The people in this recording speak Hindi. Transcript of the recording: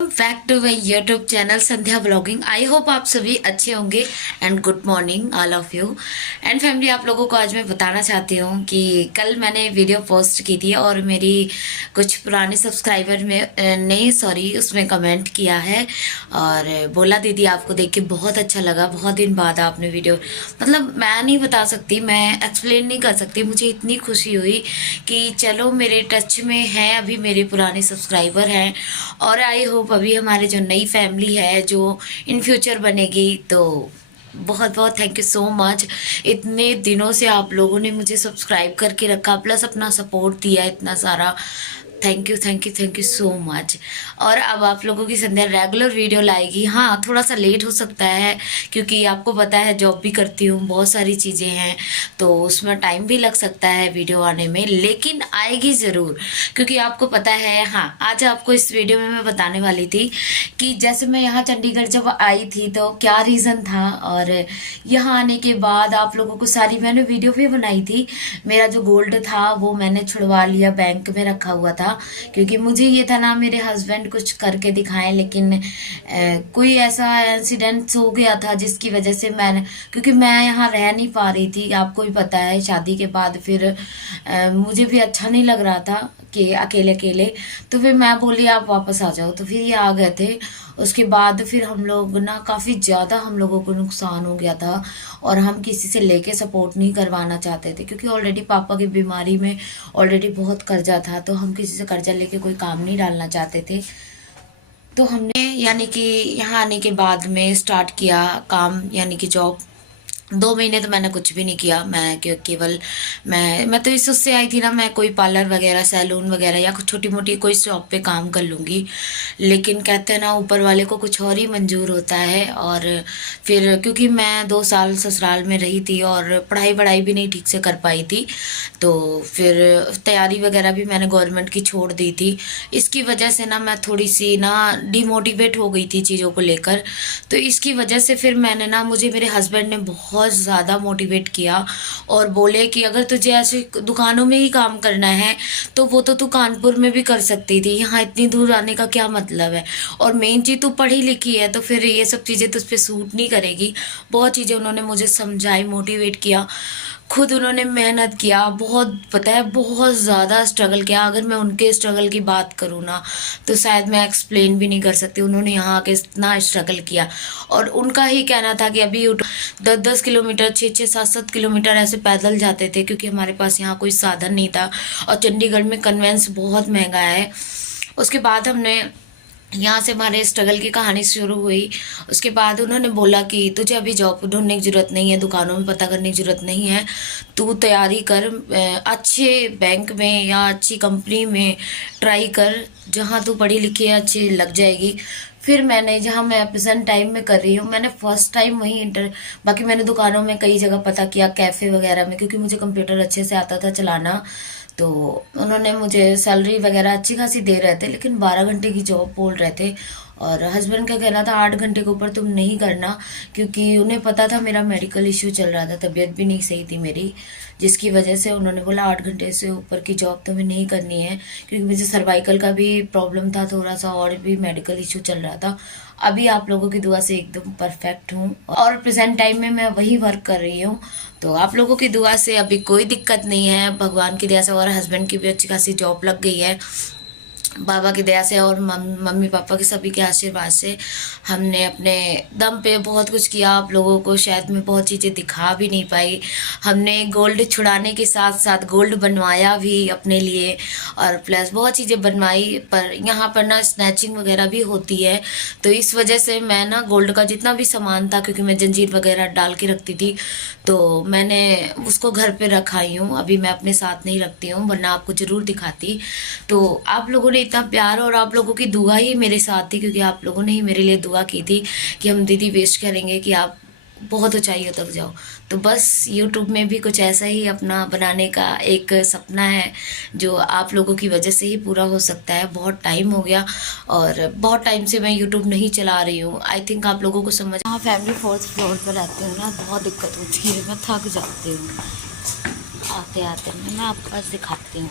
Back to my YouTube channel Sandhya blogging. I hope आप सभी अच्छे होंगे and good morning all of you and family. आप लोगों को आज मैं बताना चाहती हूँ कि कल मैंने वीडियो पोस्ट की थी और मेरी कुछ पुराने सब्सक्राइबर ने उसमें कमेंट किया है और बोला दीदी आपको देख के बहुत अच्छा लगा, बहुत दिन बाद आपने वीडियो, मतलब मैं नहीं बता सकती, मैं एक्सप्लेन नहीं कर सकती। मुझे इतनी खुशी हुई कि चलो मेरे टच में हैं अभी मेरे पुराने सब्सक्राइबर हैं और आई होप अभी हमारे जो नई फैमिली है जो इन फ्यूचर बनेगी। तो बहुत बहुत थैंक यू सो मच। इतने दिनों से आप लोगों ने मुझे सब्सक्राइब करके रखा, प्लस अपना सपोर्ट दिया इतना सारा। Thank you thank you thank you so much. और अब आप लोगों की संध्या रेगुलर वीडियो लाएगी। हाँ, थोड़ा सा लेट हो सकता है क्योंकि आपको पता है जॉब भी करती हूँ, बहुत सारी चीज़ें हैं तो उसमें टाइम भी लग सकता है वीडियो आने में, लेकिन आएगी ज़रूर क्योंकि आपको पता है। हाँ, आज आपको इस वीडियो में मैं बताने वाली थी कि जैसे मैं यहाँ चंडीगढ़ जब आई थी तो क्या रीज़न था, और यहाँ आने के बाद आप लोगों को सारी मैंने वीडियो भी बनाई थी। मेरा जो गोल्ड था वो मैंने छुड़वा लिया, बैंक में रखा हुआ था क्योंकि मुझे ये था ना मेरे हस्बैंड कुछ करके दिखाएं, लेकिन कोई ऐसा इंसिडेंट हो गया था जिसकी वजह से मैं, क्योंकि मैं यहाँ रह नहीं पा रही थी, आपको भी पता है शादी के बाद फिर मुझे भी अच्छा नहीं लग रहा था कि अकेले अकेले। तो फिर मैं बोली आप वापस आ जाओ, तो फिर ये आ गए थे। उसके बाद फिर हम लोग ना काफ़ी ज़्यादा हम लोगों को नुकसान हो गया था और हम किसी से लेके सपोर्ट नहीं करवाना चाहते थे क्योंकि ऑलरेडी पापा की बीमारी में ऑलरेडी बहुत कर्जा था, तो हम किसी से कर्जा लेके कोई काम नहीं डालना चाहते थे। तो हमने यानी कि यहाँ आने के बाद में स्टार्ट किया काम, यानी कि जॉब। 2 महीने तो मैंने कुछ भी नहीं किया, मैं केवल मैं तो इस उससे आई थी ना, मैं कोई पार्लर वगैरह सैलून वगैरह या कुछ छोटी मोटी कोई शॉप पे काम कर लूँगी, लेकिन कहते हैं ना ऊपर वाले को कुछ और ही मंजूर होता है। और फिर क्योंकि मैं 2 साल ससुराल में रही थी और पढ़ाई वढ़ाई भी नहीं ठीक से कर पाई थी, तो फिर तैयारी वगैरह भी मैंने गवर्नमेंट की छोड़ दी थी। इसकी वजह से ना मैं थोड़ी सी ना डिमोटिवेट हो गई थी चीज़ों को लेकर। तो इसकी वजह से फिर मैंने ना, मुझे मेरे हस्बैंड ने बहुत ज़्यादा मोटिवेट किया और बोले कि अगर तुझे ऐसे दुकानों में ही काम करना है तो वो तो तू कानपुर में भी कर सकती थी, यहाँ इतनी दूर आने का क्या मतलब है। और मेन चीज़ तू पढ़ी लिखी है तो फिर ये सब चीज़ें तुझ पर सूट नहीं करेगी। बहुत चीज़ें उन्होंने मुझे समझाई, मोटिवेट किया, खुद उन्होंने मेहनत किया, बहुत पता है बहुत ज़्यादा स्ट्रगल किया। अगर मैं उनके स्ट्रगल की बात करूँ ना तो शायद मैं एक्सप्लेन भी नहीं कर सकती, उन्होंने यहाँ आके इतना स्ट्रगल किया। और उनका ही कहना था कि अभी 10-10 किलोमीटर 6-6 7-7 किलोमीटर ऐसे पैदल जाते थे क्योंकि हमारे पास यहाँ कोई साधन नहीं था और चंडीगढ़ में कन्वेंस बहुत महंगा है। उसके बाद हमने यहाँ से हमारे स्ट्रगल की कहानी शुरू हुई। उसके बाद उन्होंने बोला कि तुझे अभी जॉब ढूंढने की ज़रूरत नहीं है, दुकानों में पता करने की ज़रूरत नहीं है, तू तैयारी कर, अच्छे बैंक में या अच्छी कंपनी में ट्राई कर, जहाँ तू पढ़ी लिखी है अच्छी लग जाएगी। फिर मैंने, जहाँ मैं प्रेजेंट टाइम में कर रही हूँ, मैंने फर्स्ट टाइम वहीं बाकी मैंने दुकानों में कई जगह पता किया, कैफ़े वगैरह में, क्योंकि मुझे कंप्यूटर अच्छे से आता था चलाना। तो उन्होंने मुझे सैलरी वगैरह अच्छी खासी दे रहे थे, लेकिन 12 घंटे की जॉब बोल रहे थे। और हस्बैंड का कहना था 8 घंटे के ऊपर तुम नहीं करना, क्योंकि उन्हें पता था मेरा मेडिकल इश्यू चल रहा था, तबीयत भी नहीं सही थी मेरी, जिसकी वजह से उन्होंने बोला 8 घंटे से ऊपर की जॉब तुम्हें नहीं करनी है, क्योंकि मुझे सर्वाइकल का भी प्रॉब्लम था थोड़ा सा और भी मेडिकल इशू चल रहा था। अभी आप लोगों की दुआ से एकदम परफेक्ट हूँ और प्रेजेंट टाइम में मैं वही वर्क कर रही हूँ। तो आप लोगों की दुआ से अभी कोई दिक्कत नहीं है, भगवान की दया से, और हस्बैंड की भी अच्छी खासी जॉब लग गई है बाबा की दया से और मम्मी पापा के सभी के आशीर्वाद से। हमने अपने दम पे बहुत कुछ किया, आप लोगों को शायद मैं बहुत चीज़ें दिखा भी नहीं पाई। हमने गोल्ड छुड़ाने के साथ साथ गोल्ड बनवाया भी अपने लिए और प्लस बहुत चीज़ें बनवाई, पर यहाँ पर ना स्नैचिंग वगैरह भी होती है, तो इस वजह से मैं ना गोल्ड का जितना भी सामान था, क्योंकि मैं जंजीर वगैरह डाल के रखती थी, तो मैंने उसको घर पे रखाई हूँ। अभी मैं अपने साथ नहीं रखती हूँ, वरना आपको ज़रूर दिखाती। तो आप लोगों ने इतना प्यार और आप लोगों की दुआ ही मेरे साथ थी, क्योंकि आप लोगों ने ही मेरे लिए दुआ की थी कि हम दीदी वेस्ट करेंगे कि आप बहुत ऊंचाइयों तक जाओ। तो बस यूट्यूब में भी कुछ ऐसा ही अपना बनाने का एक सपना है जो आप लोगों की वजह से ही पूरा हो सकता है। बहुत टाइम हो गया और बहुत टाइम से मैं यूट्यूब नहीं चला रही हूँ। आई थिंक आप लोगों को समझ, हाँ, फैमिली 4th फ्लोर पर रहती हूँ ना, बहुत दिक्कत होती है, मैं थक जाती हूँ आते आते। मैं आपको पास दिखाती हूँ।